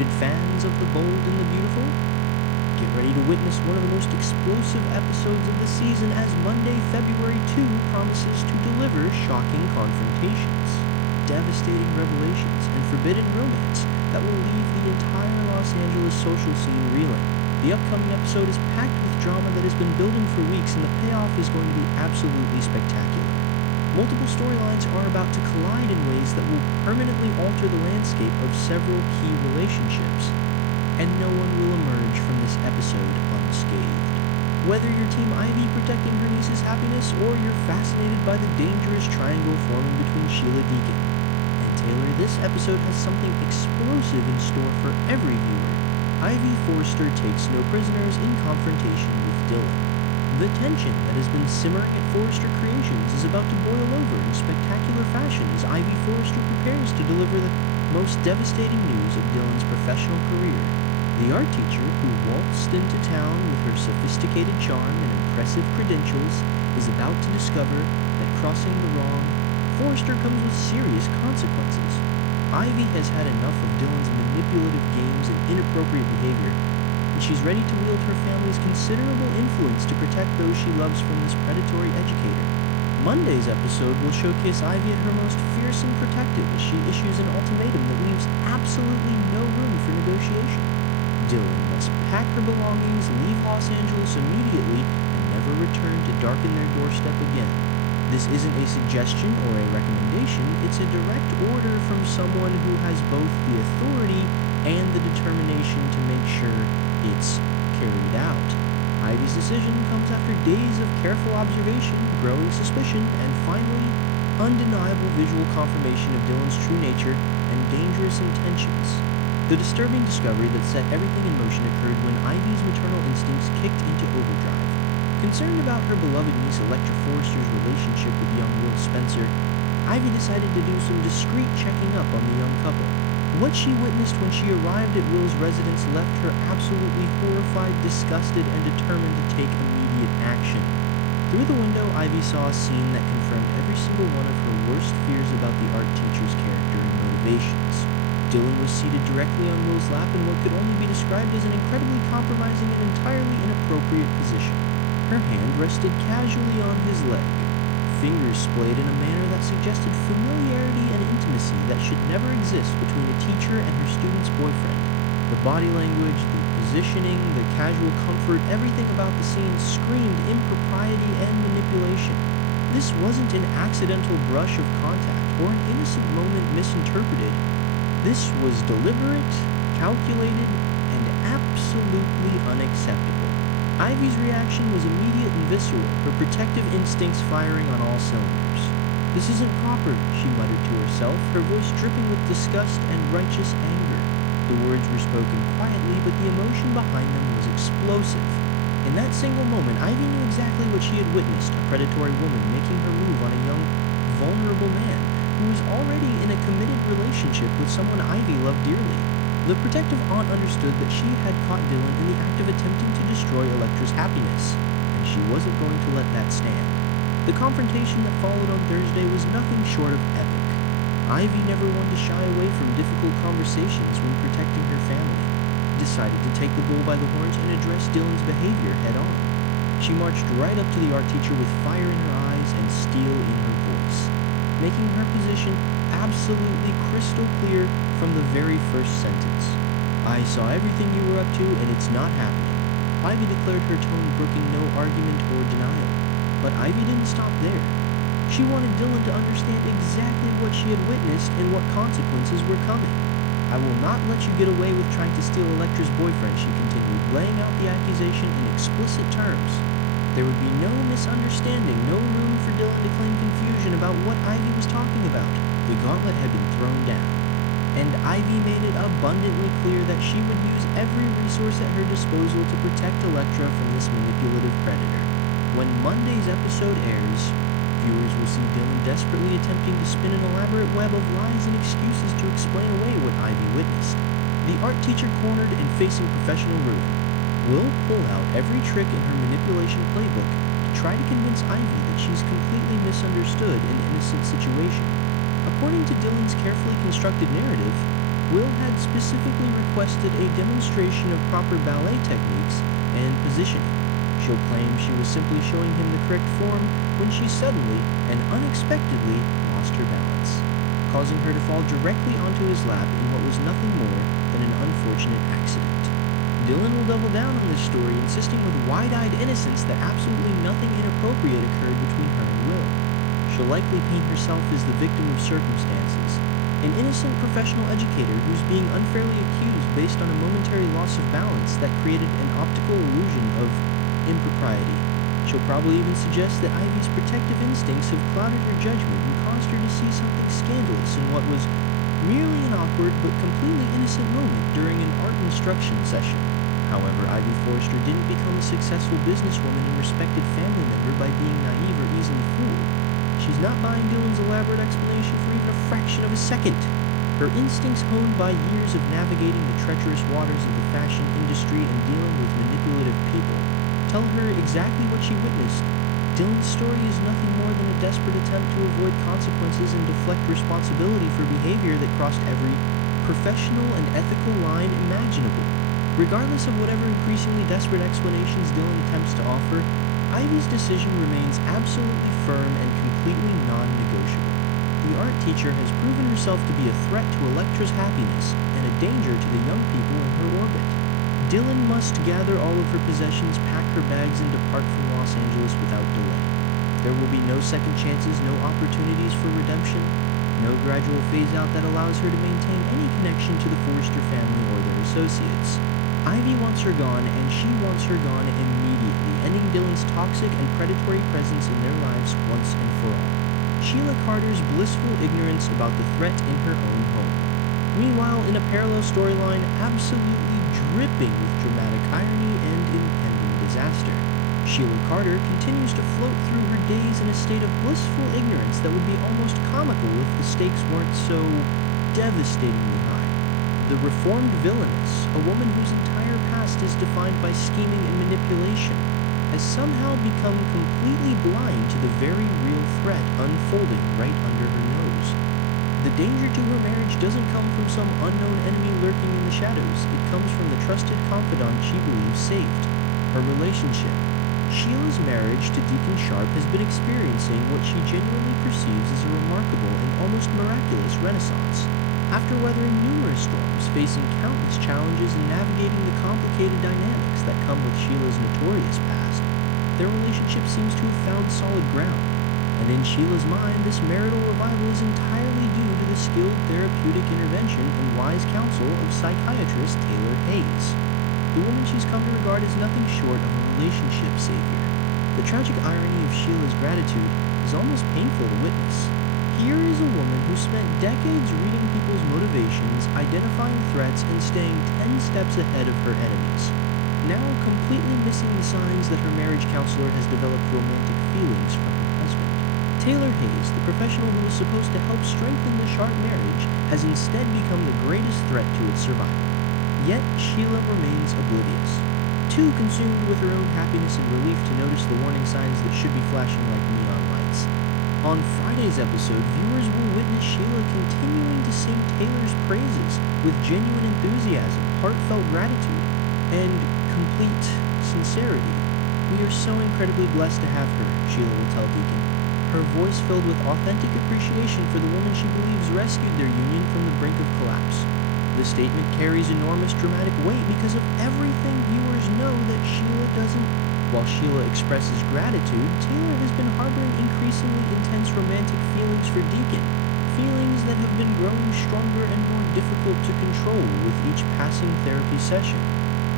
Avid fans of the bold and the beautiful? Get ready to witness one of the most explosive episodes of the season as Monday, February 2 promises to deliver shocking confrontations, devastating revelations, and forbidden romance that will leave the entire Los Angeles social scene reeling. The upcoming episode is packed with drama that has been building for weeks, and the payoff is going to be absolutely spectacular. Multiple storylines are about to collide in ways that will permanently alter the landscape of several key relationships, and no one will emerge from this episode unscathed. Whether you're Team Ivy protecting her niece's happiness, or you're fascinated by the dangerous triangle forming between Sheila Deacon and Taylor, this episode has something explosive in store for every viewer. Ivy Forrester takes no prisoners in confrontation with Dylan. The tension that has been simmering at Forrester Creations is about to boil over in spectacular fashion as Ivy Forrester prepares to deliver the most devastating news of Dylan's professional career. The art teacher, who waltzed into town with her sophisticated charm and impressive credentials, is about to discover that crossing the wrong Forrester comes with serious consequences. Ivy has had enough of Dylan's manipulative games and inappropriate behavior, and she's ready to wield her family's considerable influence to protect those she loves from this predatory educator. Monday's episode will showcase Ivy at her most fierce and protective as she issues an ultimatum that leaves absolutely no room for negotiation. Dylan must pack her belongings, leave Los Angeles immediately, and never return to darken their doorstep again. This isn't a suggestion or a recommendation, it's a direct order from someone who has both the authority and the determination to make sure it's carried out. Ivy's decision comes after days of careful observation, growing suspicion, and finally, undeniable visual confirmation of Dylan's true nature and dangerous intentions. The disturbing discovery that set everything in motion occurred when Ivy's maternal instincts kicked into overdrive. Concerned about her beloved niece Electra Forrester's relationship with young Will Spencer, Ivy decided to do some discreet checking up on the young couple. What she witnessed when she arrived at Will's residence left her absolutely horrified, disgusted, and determined to take immediate action. Through the window, Ivy saw a scene that confirmed every single one of her worst fears about the art teacher's character and motivations. Dylan was seated directly on Will's lap in what could only be described as an incredibly compromising and entirely inappropriate position. Her hand rested casually on his leg, fingers splayed in a manner that suggested familiarity and intimacy that should never exist between a teacher and her student's boyfriend. The body language, the positioning, the casual comfort, everything about the scene screamed impropriety and manipulation. This wasn't an accidental brush of contact or an innocent moment misinterpreted. This was deliberate, calculated, and absolutely unacceptable. Ivy's reaction was immediate and visceral, her protective instincts firing on all cylinders. "This isn't proper," she muttered to herself, her voice dripping with disgust and righteous anger. The words were spoken quietly, but the emotion behind them was explosive. In that single moment, Ivy knew exactly what she had witnessed, a predatory woman making her move on a young, vulnerable man who was already in a committed relationship with someone Ivy loved dearly. The protective aunt understood that she had caught Dylan in the act of attempting to destroy Electra's happiness, and she wasn't going to let that stand. The confrontation that followed on Thursday was nothing short of epic. Ivy, never one to shy away from difficult conversations when protecting her family, decided to take the bull by the horns and address Dylan's behavior head-on. She marched right up to the art teacher with fire in her eyes and steel in her voice, making her position absolutely crystal clear from the very first sentence. "I saw everything you were up to, and it's not happening." Ivy declared, her tone brooking no argument or denial. But Ivy didn't stop there. She wanted Dylan to understand exactly what she had witnessed and what consequences were coming. "I will not let you get away with trying to steal Electra's boyfriend," she continued, laying out the accusation in explicit terms. There would be no misunderstanding, no room for Dylan to claim confusion about what Ivy was talking about. The gauntlet had been thrown down, and Ivy made it abundantly clear that she would use every resource at her disposal to protect Electra from this manipulative predator. When Monday's episode airs, viewers will see Dylan desperately attempting to spin an elaborate web of lies and excuses to explain away what Ivy witnessed. The art teacher cornered and facing professional ruin will pull out every trick in her manipulation playbook to try to convince Ivy that she's completely misunderstood an innocent situation. According to Dylan's carefully constructed narrative, Will had specifically requested a demonstration of proper ballet techniques and positioning. She'll claim she was simply showing him the correct form when she suddenly and unexpectedly lost her balance, causing her to fall directly onto his lap in what was nothing more than an unfortunate accident. Dylan will double down on this story, insisting with wide-eyed innocence that absolutely nothing inappropriate occurred between her and Will. She'll likely paint herself as the victim of circumstances, an innocent professional educator who's being unfairly accused based on a momentary loss of balance that created an optical illusion of impropriety. She'll probably even suggest that Ivy's protective instincts have clouded her judgment and caused her to see something scandalous in what was merely an awkward but completely innocent moment during an art instruction session. However, Ivy Forrester didn't become a successful businesswoman and respected family member by being naive or easily fooled. She's not buying Dylan's elaborate explanation for even a fraction of a second. Her instincts honed by years of navigating the treacherous waters of the fashion industry and dealing with manipulative people tell her exactly what she witnessed. Dylan's story is nothing more than a desperate attempt to avoid consequences and deflect responsibility for behavior that crossed every professional and ethical line imaginable. Regardless of whatever increasingly desperate explanations Dylan attempts to offer, Ivy's decision remains absolutely firm and completely non-negotiable. The art teacher has proven herself to be a threat to Electra's happiness and a danger to the young people in her orbit. Dylan must gather all of her possessions, pack her bags, and depart from Los Angeles without delay. There will be no second chances, no opportunities for redemption, no gradual phase-out that allows her to maintain any connection to the Forrester family or their associates. Ivy wants her gone, and she wants her gone immediately, ending Dylan's toxic and predatory presence in their lives once and for all. Sheila Carter's blissful ignorance about the threat in her own home. Meanwhile, in a parallel storyline absolutely dripping with dramatic irony and impending disaster, Sheila Carter continues to float through her days in a state of blissful ignorance that would be almost comical if the stakes weren't so devastatingly high. The reformed villainess, a woman whose entire past is defined by scheming and manipulation, has somehow become completely blind to the very real threat unfolding right under her nose. The danger to her marriage doesn't come from some unknown enemy lurking in the shadows. It comes from the trusted confidant she believes saved her relationship. Sheila's marriage to Deacon Sharp has been experiencing what she genuinely perceives as a remarkable and almost miraculous renaissance. After weathering numerous storms, facing countless challenges, and navigating the complicated dynamics that come with Sheila's notorious past, their relationship seems to have found solid ground. And in Sheila's mind, this marital revival is entirely due to the skilled therapeutic intervention and wise counsel of psychiatrist Taylor Hayes. The woman she's come to regard as nothing short of a relationship savior. The tragic irony of Sheila's gratitude is almost painful to witness. Here is a woman who spent decades reading people's motivations, identifying threats, and staying 10 steps ahead of her enemies, now completely missing the signs that her marriage counselor has developed romantic feelings for her husband. Taylor Hayes, the professional who was supposed to help strengthen the Sharp marriage, has instead become the greatest threat to its survival. Yet Sheila remains oblivious, too consumed with her own happiness and relief to notice the warning signs that should be flashing like neon lights. On Friday's episode, viewers will witness Sheila continuing to sing Taylor's praises with genuine enthusiasm, heartfelt gratitude, and complete sincerity. "We are so incredibly blessed to have her," Sheila will tell Deacon, her voice filled with authentic appreciation for the woman she believes rescued their union from the brink of collapse. The statement carries enormous dramatic weight because of everything viewers know that Sheila doesn't. While Sheila expresses gratitude, Taylor has been harboring increasingly intense romantic feelings for Deacon, feelings that have been growing stronger and more difficult to control with each passing therapy session.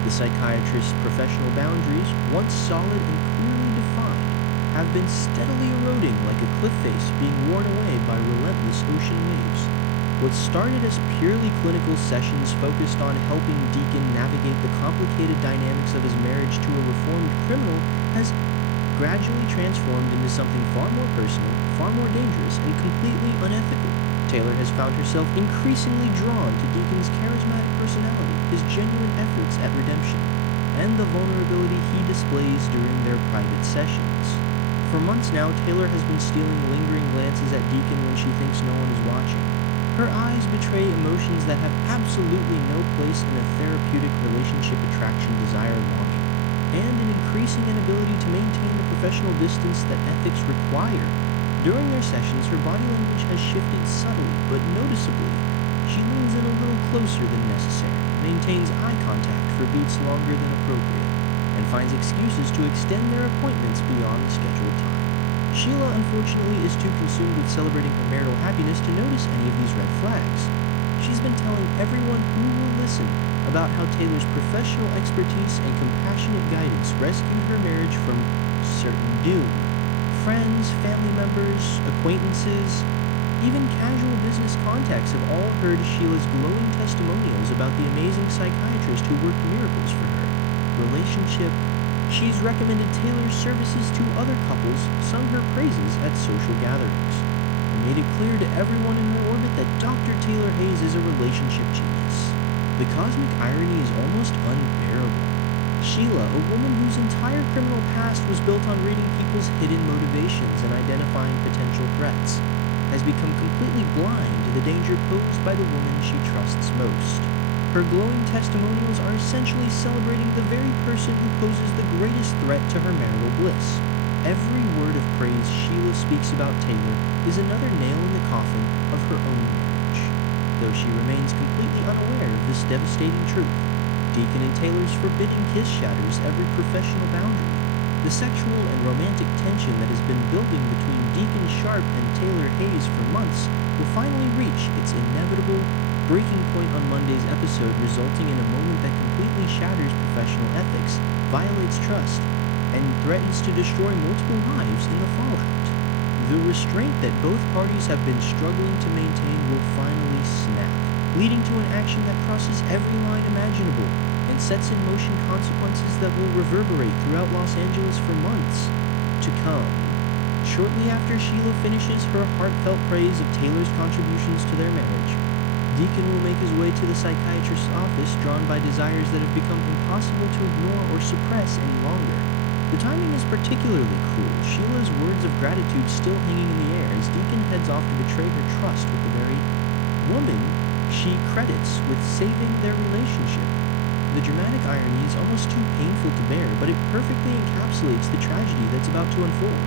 The psychiatrist's professional boundaries, once solid and clearly defined, have been steadily eroding like a cliff face being worn away by relentless ocean waves. What started as purely clinical sessions focused on helping Deacon navigate the complicated dynamics of his marriage to a reformed criminal has gradually transformed into something far more personal, far more dangerous, and completely unethical. Taylor has found herself increasingly drawn to Deacon's charismatic personality, his genuine efforts at redemption, and the vulnerability he displays during their private sessions. For months now, Taylor has been stealing lingering glances at Deacon when she thinks no one is watching. Her eyes betray emotions that have absolutely no place in a therapeutic relationship attraction, desire, longing, and an increasing inability to maintain the professional distance that ethics require. During their sessions, her body language has shifted subtly but noticeably. She leans in a little closer than necessary, maintains eye contact for beats longer than appropriate, and finds excuses to extend their appointments beyond the scheduled time. Sheila, unfortunately, is too consumed with celebrating her marital happiness to notice any of these red flags. She's been telling everyone who will listen about how Taylor's professional expertise and compassionate guidance rescued her marriage from certain doom. Friends, family members, acquaintances, even casual business contacts have all heard Sheila's glowing testimonials about the amazing psychiatrist who worked miracles for her relationship. She's recommended Taylor's services to other couples, sung her praises at social gatherings, and made it clear to everyone in her orbit that Dr. Taylor Hayes is a relationship genius. The cosmic irony is almost unbearable. Sheila, a woman whose entire criminal past was built on reading people's hidden motivations and identifying potential threats, has become completely blind to the danger posed by the woman she trusts most. Her glowing testimonials are essentially celebrating the very person who poses the greatest threat to her marital bliss. Every word of praise Sheila speaks about Taylor is another nail in the coffin of her own marriage, though she remains completely unaware of this devastating truth. Deacon and Taylor's forbidden kiss shatters every professional boundary. The sexual and romantic tension that has been building between Deacon Sharp and Taylor Hayes for months will finally reach its inevitable breaking point on Monday's episode, resulting in a moment that completely shatters professional ethics, violates trust, and threatens to destroy multiple lives in the fallout. The restraint that both parties have been struggling to maintain will finally snap, leading to an action that crosses every line imaginable and sets in motion consequences that will reverberate throughout Los Angeles for months to come. Shortly after Sheila finishes her heartfelt praise of Taylor's contributions to their marriage, Deacon will make his way to the psychiatrist's office, drawn by desires that have become impossible to ignore or suppress any longer. The timing is particularly cruel, Sheila's words of gratitude still hanging in the air as Deacon heads off to betray her trust with the very woman she credits with saving their relationship. The dramatic irony is almost too painful to bear, but it perfectly encapsulates the tragedy that's about to unfold.